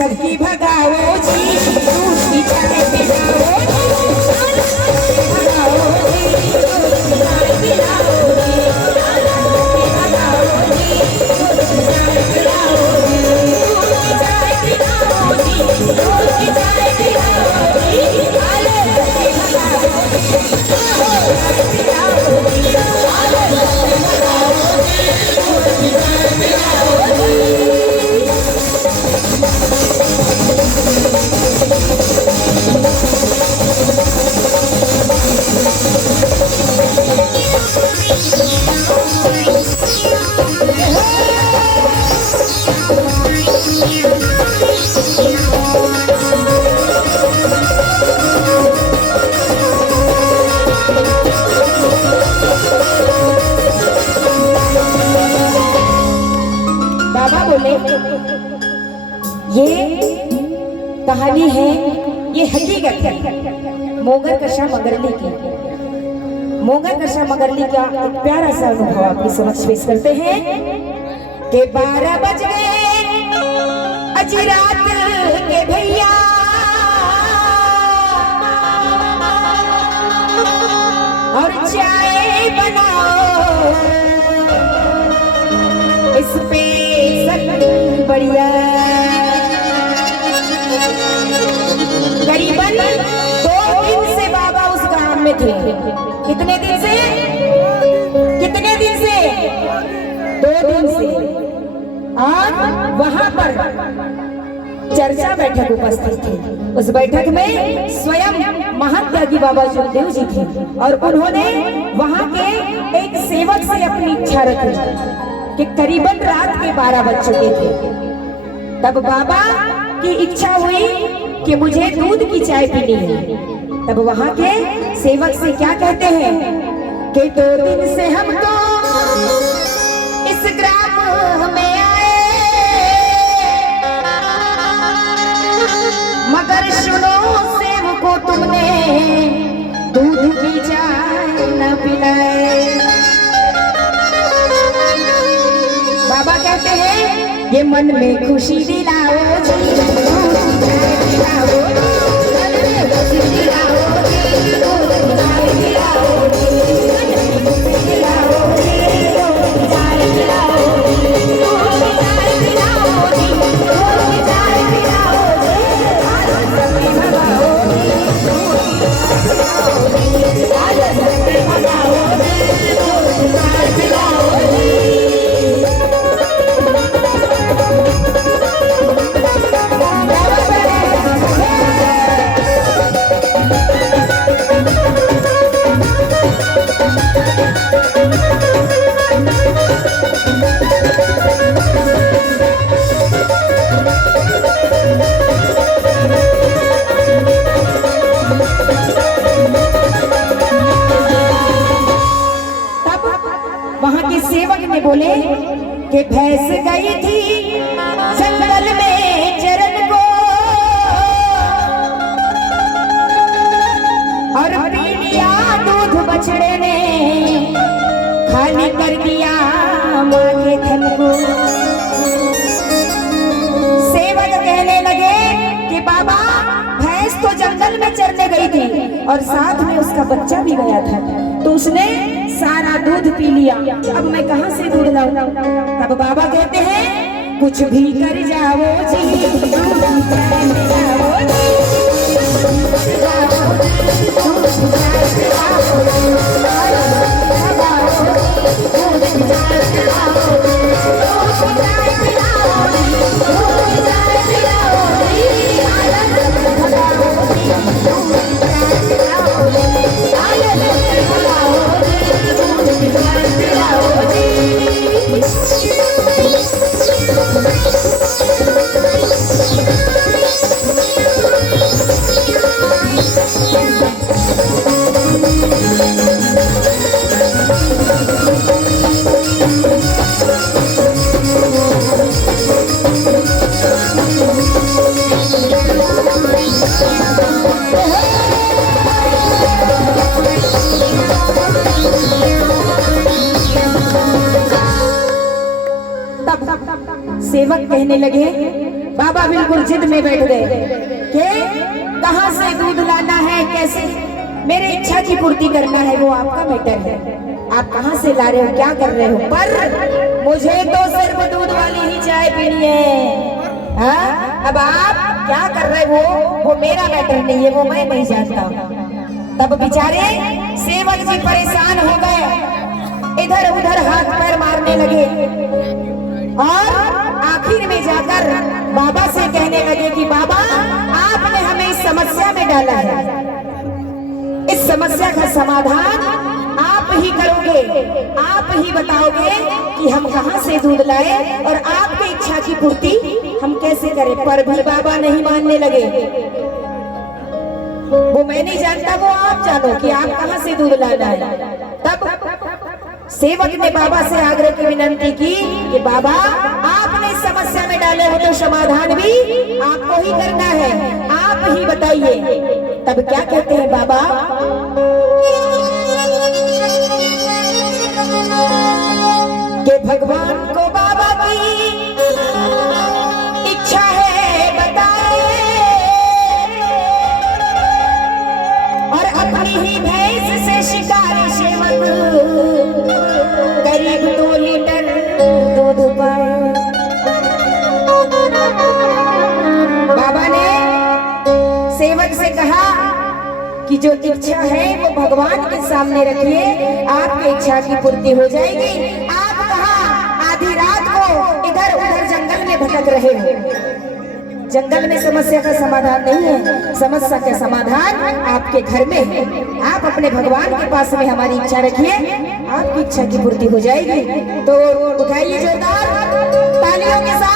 सबकी भगाओ जी, दूध की चाय पिलाओ जी, भगाओ जी, दूध की चाय पिलाओ जी, भगाओ जी, दूध की चाय पिलाओ जी, दूध की चाय पिलाओ जी, दूध की चाय पिलाओ जी, आले सबकी भगाओ जी, चाय पिलाओ जी, आले सबकी भगाओ जी, दूध की चाय पिलाओ जी। बाबा बोले ये कहानी है, ये हकीकत है मोगर कशा मगरली की। मोगर कशा मगरली का एक प्यारा सा अनुभव आपके समक्ष पेश करते हैं कि 12 बज गए अजी रात के भैया, और चाय बनाओ इस पे बढ़िया। करीबन 2 दिन से बाबा उस गांव में थे। कितने दिन से? कितने दिन से? 2 दिन से। और वहां पर चर्चा बैठक उपस्थित थी। उस बैठक में स्वयं महात्यागी बाबा जोगदेव जी थे और उन्होंने वहां के एक सेवक से अपनी इच्छा रखी कि करीबन रात के 12 बज चुके थे। तब बाबा की इच्छा हुई कि मुझे दूध की चाय पीनी है। तब वहां के सेवक से क्या कहते हैं कि 2 दिन से हम तो इस ग्राम में आए, मगर सुनो सेवको तुमने दूध की चाय न पिलाए। बाबा कहते हैं ये मन में खुशी दिलाओ जी, दूध की चाय पिलाओ, मन में खुशी दिलाओ जी, दूध की चाय पिलाओ जी, मन में खुशी दिलाओ जी, दूध की चाय पिलाओ जी, दूध की चाय पिलाओ जी, दूध की चाय पिलाओ जी, आज सबकी भगाओ जी, दूध की चाय पिलाओ जी, आज सबकी भगाओ जी, दूध की चाय पिलाओ जी। वहां के सेवक ने बोले कि भैंस गई थी जंगल में चरन को, और पी लिया दूध बछड़े ने, खाली कर दिया माँ के थन को। सेवक कहने लगे कि बाबा भैंस तो जंगल में चरने गई थी और साथ में उसका बच्चा भी गया था, तो उसने सारा दूध पी लिया, अब मैं कहां से दूध लाऊं? तब बाबा कहते हैं कुछ भी कर जाओ जी, दूध की चाय पिलाओ जी, दूध की चाय पिलाओ जी, दूध की चाय पिलाओ जी, दूध की चाय पिलाओ जी, दूध की चाय पिलाओ जी, दूध की चाय पिलाओ जी, आलस भगाओ जी, दूध की चाय पिलाओ जी, आलस भगाओ जी, दूध की चाय पिलाओ जी। सेवक कहने लगे बाबा बिल्कुल जिद में बैठ गए कि कहाँ से दूध लाना है, कैसे मेरे इच्छा की पूर्ति करना है, वो आपका मैटर है। आप कहाँ से ला रहे हो, क्या कर रहे हो, पर मुझे तो सिर्फ दूध वाली ही चाय पीनी है। हाँ, अब आप क्या कर रहे हो वो मेरा मैटर नहीं है, वो मैं नहीं जानता। तब बेचारे सेवक जी परेशान हो गए, इधर उधर हाथ पैर मारने लगे और आखिर में जाकर बाबा से कहने लगे कि बाबा आपने हमें इस समस्या में डाला है, इस समस्या का समाधान आप ही करोगे, आप ही बताओगे कि हम कहाँ से दूध लाए और आपकी इच्छा की पूर्ति हम कैसे करें। पर भी बाबा नहीं मानने लगे। वो मैं नहीं जानता, वो आप जानो कि आप कहाँ से दूध लाना है। तब सेवक ने बाबा से आग्रह की विनती की कि बाबा आपने इस समस्या में डाले हो तो समाधान भी आपको ही करना है, आप ही बताइए। तब क्या कहते हैं बाबा, कि भगवान को बाबा की इच्छा है बताए और अपनी ही भैंस से शिकारी सेवक करीब 2 लीटर दूध पाए। बाबा ने सेवक से कहा कि जो इच्छा है वो भगवान के सामने रखिए, आपकी इच्छा की पूर्ति हो जाएगी। आप कहाँ आधी रात को इधर उधर जंगल में भटक रहे हो, जंगल में समस्या का समाधान नहीं है, समस्या का समाधान आपके घर में है। आप अपने भगवान के पास में हमारी इच्छा रखिए, आपकी इच्छा की पूर्ति हो जाएगी। तो उठाइए जोरदार तालियों के साथ।